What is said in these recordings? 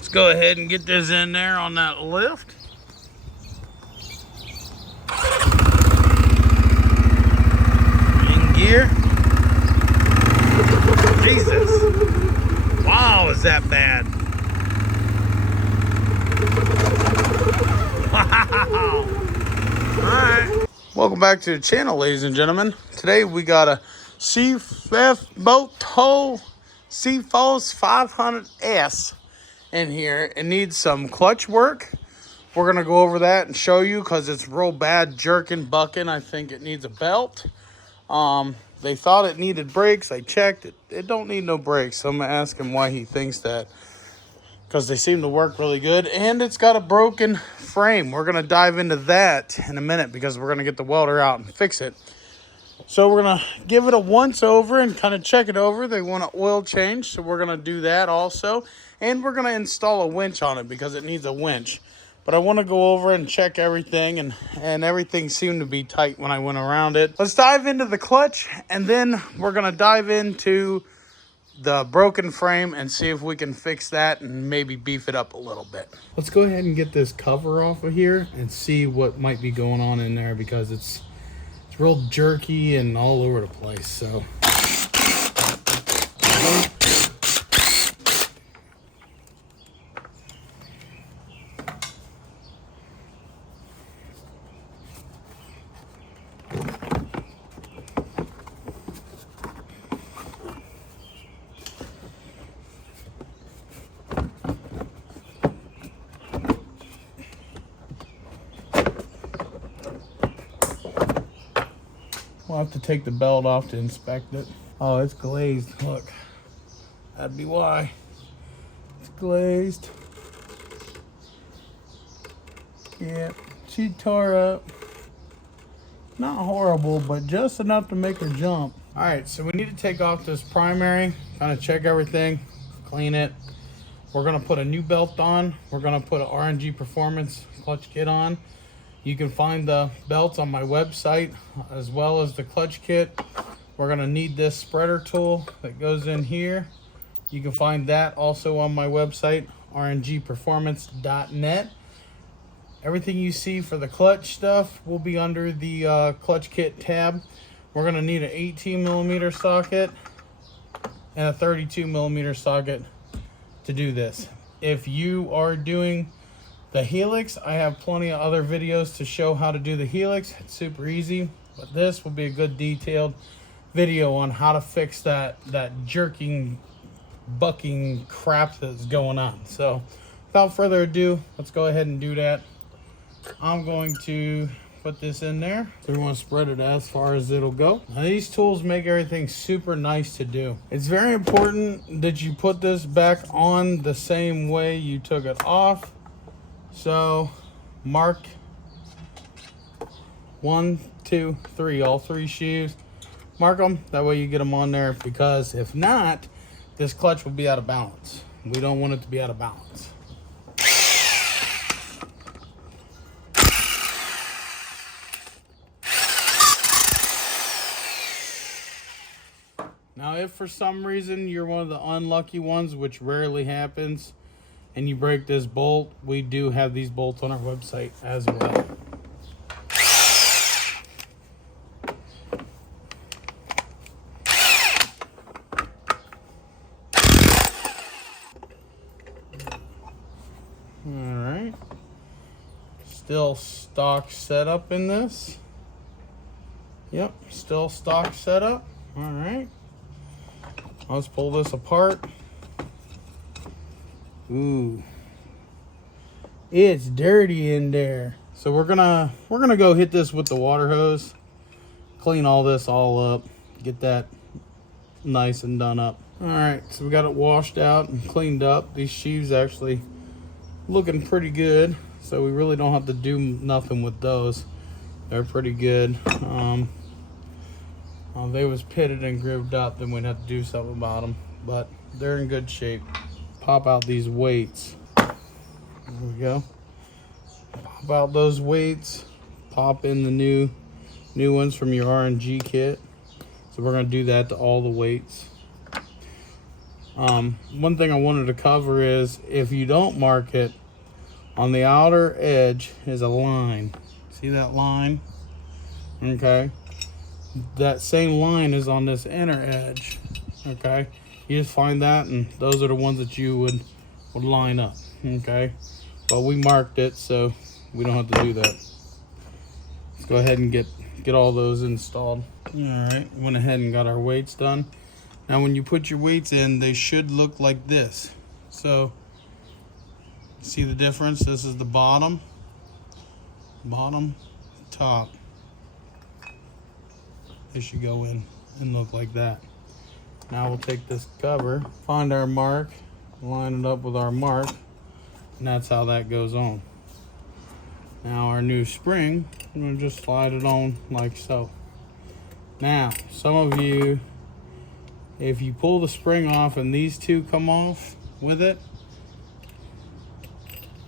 Let's go ahead and get this in there on that lift. In gear. Jesus. Wow, is that bad? Wow. Alright. Welcome back to the channel, ladies and gentlemen. Today we got a CFMOTO CForce 500S in here. It needs some clutch work. We're going to go over that and show you because it's real bad jerking, bucking. I think it needs a belt. They thought it needed brakes. I checked it. It don't need no brakes. So I'm going to ask him why he thinks that, because they seem to work really good. And it's got a broken frame. We're going to dive into that in a minute because we're going to get the welder out and fix it. So we're going to give it a once over and kind of check it over. They want an oil change, so we're going to do that also. And we're going to install a winch on it because it needs a winch. But I want to go over and check everything, and everything seemed to be tight when I went around it. Let's dive into the clutch, and then we're going to dive into the broken frame and see if we can fix that and maybe beef it up a little bit. Let's go ahead and get this cover off of here and see what might be going on in there, because it's real jerky and all over the place. So we'll have to take the belt off to inspect it. Oh, it's glazed. Look, that'd be why. It's glazed. Yeah, she tore up. Not horrible, but just enough to make her jump. All right, so we need to take off this primary, kind of check everything, clean it. We're gonna put a new belt on. We're gonna put an R.N.G performance clutch kit on. You can find the belts on my website as well as the clutch kit. We're gonna need this spreader tool that goes in here. You can find that also on my website, rngperformance.net. Everything you see for the clutch stuff will be under the clutch kit tab. We're gonna need an 18mm socket and a 32mm socket to do this. If you are doing the helix, I have plenty of other videos to show how to do the helix. It's super easy, but this will be a good detailed video on how to fix that jerking, bucking crap that's going on. So without further ado, let's go ahead and do that. I'm going to put this in there. So we want to spread it as far as it'll go. Now, these tools make everything super nice to do. It's very important that you put this back on the same way you took it off. So mark 1, 2, 3, all 3 sheaves. Mark them, that way you get them on there, because if not, this clutch will be out of balance. We don't want it to be out of balance. Now, if for some reason you're one of the unlucky ones, which rarely happens, and you break this bolt, we do have these bolts on our website as well. All right, still stock setup in this. Yep, still stock setup. All right, let's pull this apart. Ooh, it's dirty in there. So we're gonna go hit this with the water hose, clean all this all up, get that nice and done up. All right, so we got it washed out and cleaned up. These sheaves actually looking pretty good, so we really don't have to do nothing with those. They're pretty good. If they was pitted and grooved up, then we'd have to do something about them, but they're in good shape. Pop out these weights. There we go. Pop out those weights. Pop in the new ones from your R.N.G kit. So we're going to do that to all the weights. One thing I wanted to cover is if you don't mark it, on the outer edge is a line. See that line? Okay. That same line is on this inner edge. Okay. You just find that, and those are the ones that you would line up. Okay. But we marked it, so we don't have to do that. Let's go ahead and get all those installed. All right. Went ahead and got our weights done. Now when you put your weights in, they should look like this. So see the difference? This is the bottom, top. They should go in and look like that. Now we'll take this cover, find our mark, line it up with our mark, and that's how that goes on. Now our new spring, I'm gonna just slide it on like so. Now, some of you, if you pull the spring off and these two come off with it,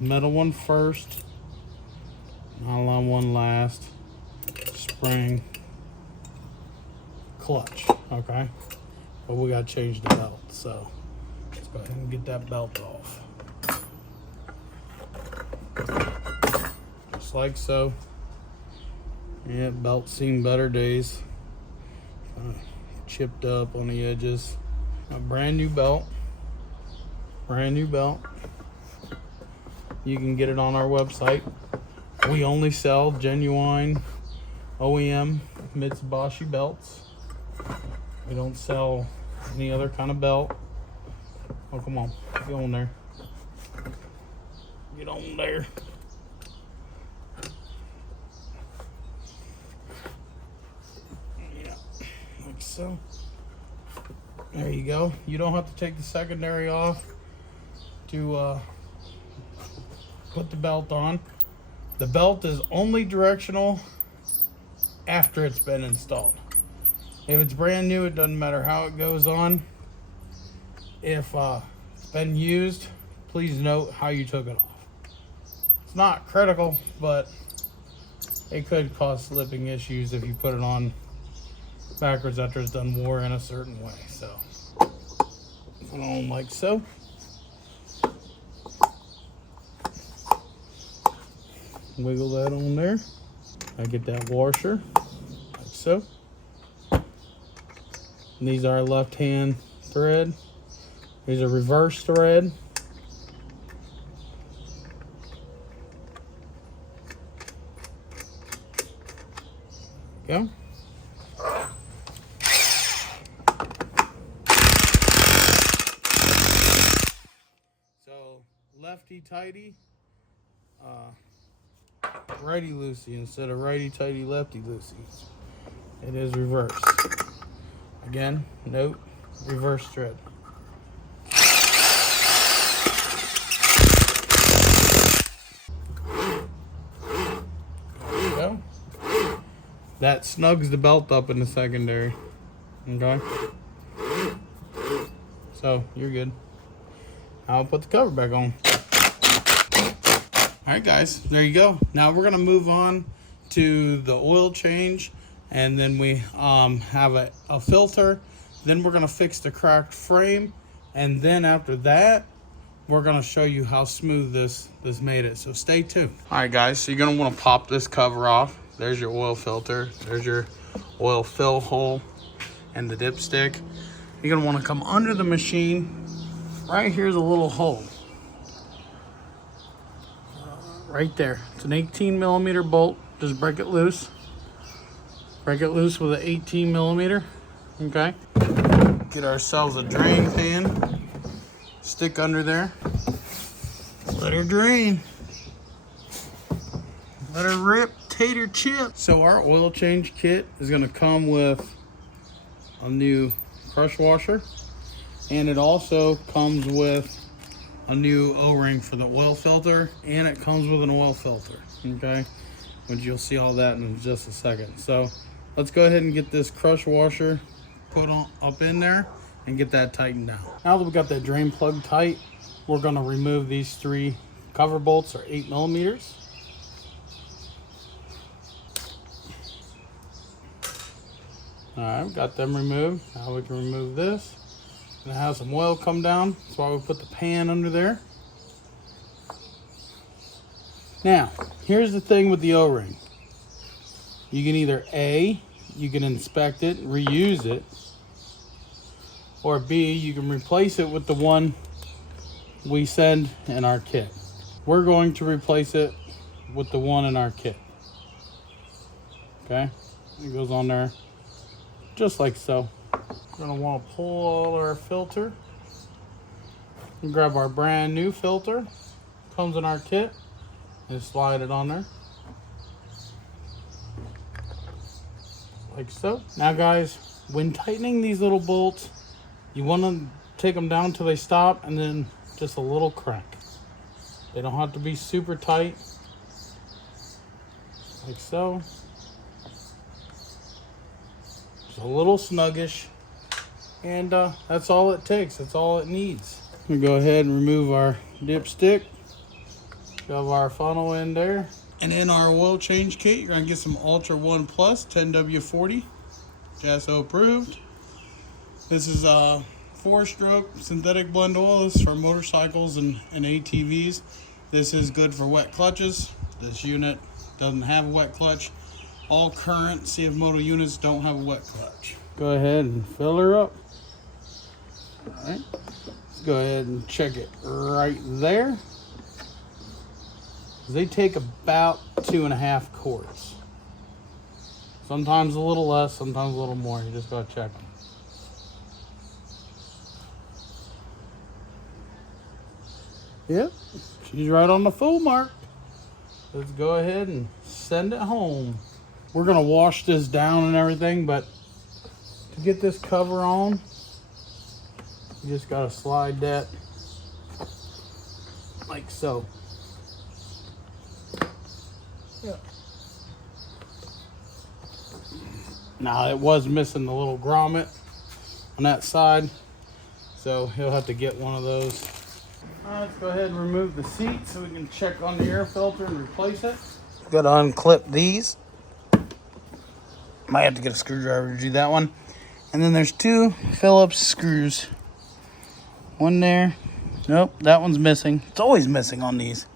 metal one first, nylon one last, spring, clutch, okay? But we gotta change the belt, so let's go ahead and get that belt off. Just like so. Yeah, belt's seen better days. Chipped up on the edges. A brand new belt. Brand new belt. You can get it on our website. We only sell genuine OEM Mitsubishi belts. We don't sell any other kind of belt. Oh, come on. Get on there. Get on there. Yeah, like so. There you go. You don't have to take the secondary off to put the belt on. The belt is only directional after it's been installed. If it's brand new, it doesn't matter how it goes on. If it's been used, please note how you took it off. It's not critical, but it could cause slipping issues if you put it on backwards after it's done wore in a certain way. So put it on like so. Wiggle that on there. I get that washer like so. And these are left hand thread. These are reverse thread. There you go. So lefty tighty, righty loosey instead of righty tighty, lefty loosey. It is reverse. Again, note, reverse thread. There we go. That snugs the belt up in the secondary. Okay? So, you're good. I'll put the cover back on. Alright guys, there you go. Now we're going to move on to the oil change. And then we have a filter. Then we're gonna fix the cracked frame. And then after that, we're gonna show you how smooth this made it. So stay tuned. All right guys, so you're gonna wanna pop this cover off. There's your oil filter. There's your oil fill hole and the dipstick. You're gonna wanna come under the machine. Right here's a little hole. Right there. It's an 18mm bolt. Just break it loose. Break it loose with an 18mm, okay? Get ourselves a drain pan, stick under there, let her drain, let her rip, tater chip. So our oil change kit is gonna come with a new crush washer, and it also comes with a new O-ring for the oil filter, and it comes with an oil filter, okay? Which you'll see all that in just a second. So let's go ahead and get this crush washer put on up in there and get that tightened down. Now that we got that drain plug tight, we're gonna remove these 3 cover bolts, or 8mm. All right, got them removed. Now we can remove this. Gonna have some oil come down. That's why we put the pan under there. Now, here's the thing with the O-ring. You can either A, you can inspect it, reuse it, or B, you can replace it with the one we send in our kit. We're going to replace it with the one in our kit. Okay, it goes on there just like so. We're gonna want to pull all our filter and grab our brand new filter, comes in our kit, and slide it on there like so. Now guys, when tightening these little bolts, you want to take them down till they stop, and then just a little crack. They don't have to be super tight, like so. Just a little snuggish, and that's all it takes. That's all it needs. I'm gonna go ahead and remove our dipstick. Shove our funnel in there. And in our oil change kit, you're gonna get some Ultra 1 Plus 10W40, JASO approved. This is a 4-stroke synthetic blend oil. This is for motorcycles and ATVs. This is good for wet clutches. This unit doesn't have a wet clutch. All current CFMOTO units don't have a wet clutch. Go ahead and fill her up. All right, let's go ahead and check it right there. They take about 2.5 quarts. Sometimes a little less, sometimes a little more. You just gotta check them. Yep, she's right on the full mark. Let's go ahead and send it home. We're gonna wash this down and everything, but to get this cover on, you just gotta slide that like so. Yeah. Now it was missing the little grommet on that side, so he'll have to get one of those. Let's go ahead and remove the seat so we can check on the air filter and replace it. Got to unclip these. Might have to get a screwdriver to do that one. And then there's 2 Phillips screws. One there. Nope, that one's missing. It's always missing on these.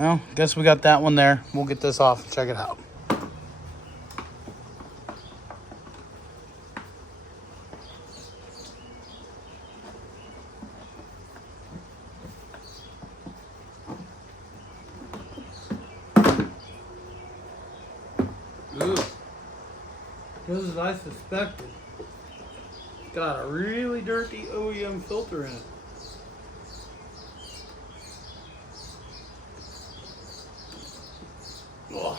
Well, guess we got that one there. We'll get this off and check it out. Ooh, just as I suspected. It's got a really dirty OEM filter in it. Oh.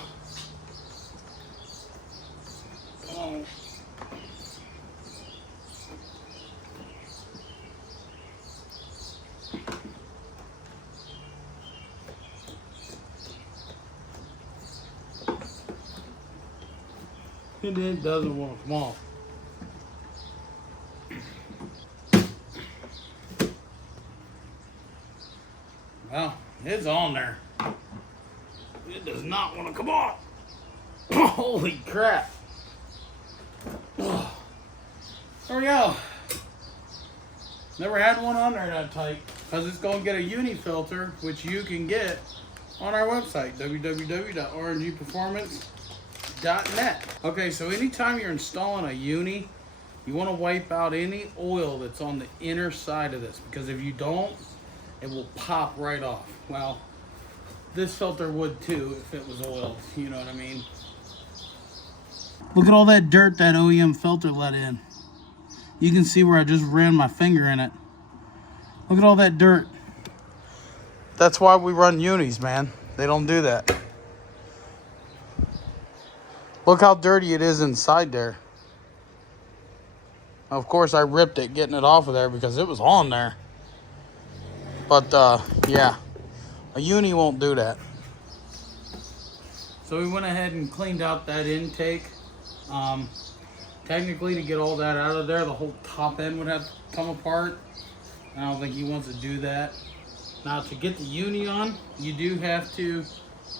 Oh. And it doesn't want to come off. Well, it's on there. It does not want to come off. Holy crap. Oh. There we go. Never had one on there that tight, because it's going to get a uni filter, which you can get on our website, www.rngperformance.net. Okay, so anytime you're installing a uni, you want to wipe out any oil that's on the inner side of this, because if you don't, it will pop right off. Well, this filter would too if it was oiled, you know what I mean? Look at all that dirt that OEM filter let in. You can see where I just ran my finger in it. Look at all that dirt. That's why we run unis, man. They don't do that. Look how dirty it is inside there. Of course, I ripped it getting it off of there because it was on there. But, yeah. A uni won't do that. So we went ahead and cleaned out that intake. Technically, to get all that out of there, the whole top end would have to come apart. I don't think he wants to do that. Now, to get the uni on, you do have to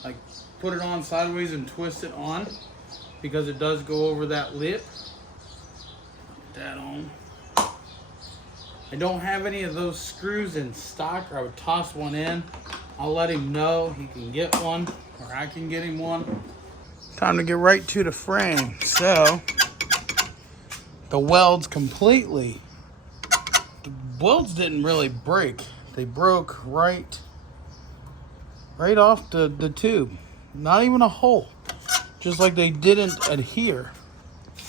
like put it on sideways and twist it on, because it does go over that lip. Put that on. I don't have any of those screws in stock, or I would toss one in. I'll let him know he can get one, or I can get him one. Time to get right to the frame. So, the welds completely. The welds didn't really break. They broke right off the tube. Not even a hole. Just like they didn't adhere.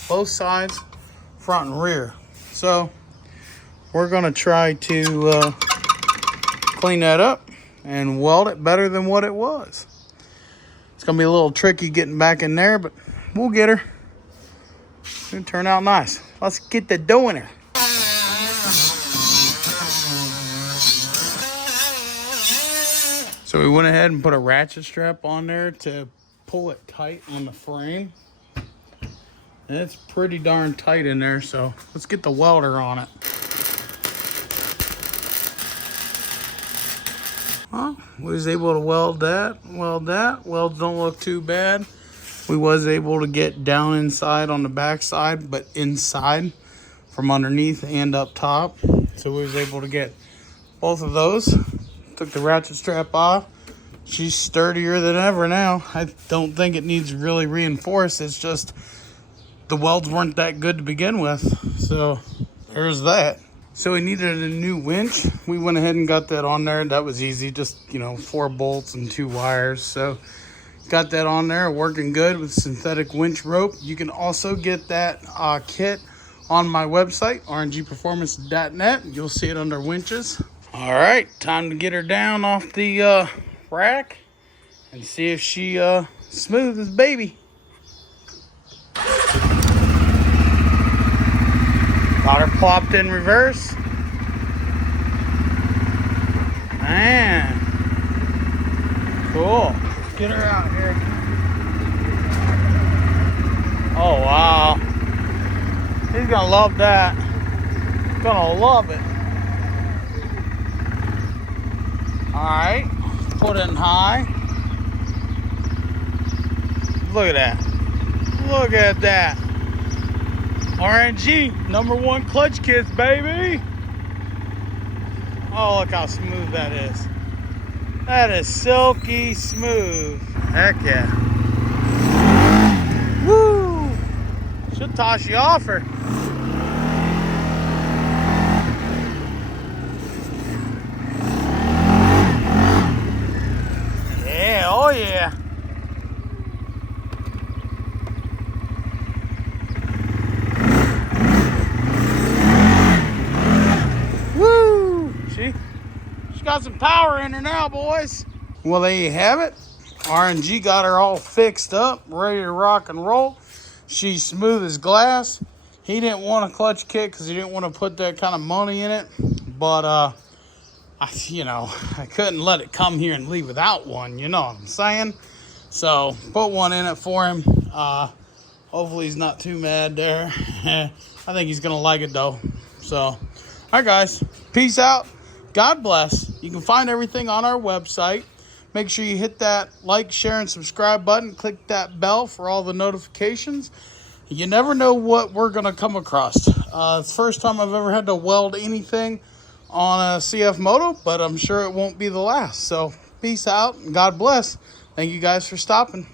Both sides, front and rear. So, we're gonna try to clean that up and weld it better than what it was. It's gonna be a little tricky getting back in there, but we'll get her. It's gonna turn out nice. Let's get to doing her. So we went ahead and put a ratchet strap on there to pull it tight on the frame. And it's pretty darn tight in there, so let's get the welder on it. Well, we was able to weld that. Welds don't look too bad. We was able to get down inside on the back side, but inside from underneath and up top. So we was able to get both of those. Took the ratchet strap off. She's sturdier than ever now. I don't think it needs really reinforced. It's just the welds weren't that good to begin with. So there's that. So we needed a new winch. We went ahead and got that on there. That was easy, just 4 bolts and 2 wires. So got that on there, working good with synthetic winch rope. You can also get that kit on my website, rngperformance.net. You'll see it under winches. All right, time to get her down off the rack and see if she smooth as baby. Got her plopped in reverse. Man. Cool. Let's get her out here. Oh, wow. He's gonna love that. Gonna love it. Alright. Put it in high. Look at that. Look at that. R.N.G, #1 clutch kits, baby. Oh, look how smooth that is. That is silky smooth. Heck yeah. Woo! She'll toss you off her. Yeah, oh yeah. She's got some power in her now, boys. Well, there you have it. R.N.G got her all fixed up, ready to rock and roll. She's smooth as glass. He didn't want a clutch kit because he didn't want to put that kind of money in it. But, I couldn't let it come here and leave without one. You know what I'm saying? So, put one in it for him. Hopefully he's not too mad there. I think he's going to like it, though. So, all right, guys. Peace out. God bless. You can find everything on our website. Make sure you hit that like, share, and subscribe button. Click that bell for all the notifications. You never know what we're going to come across. It's the first time I've ever had to weld anything on a CFMOTO, but I'm sure it won't be the last. So, peace out and God bless. Thank you guys for stopping.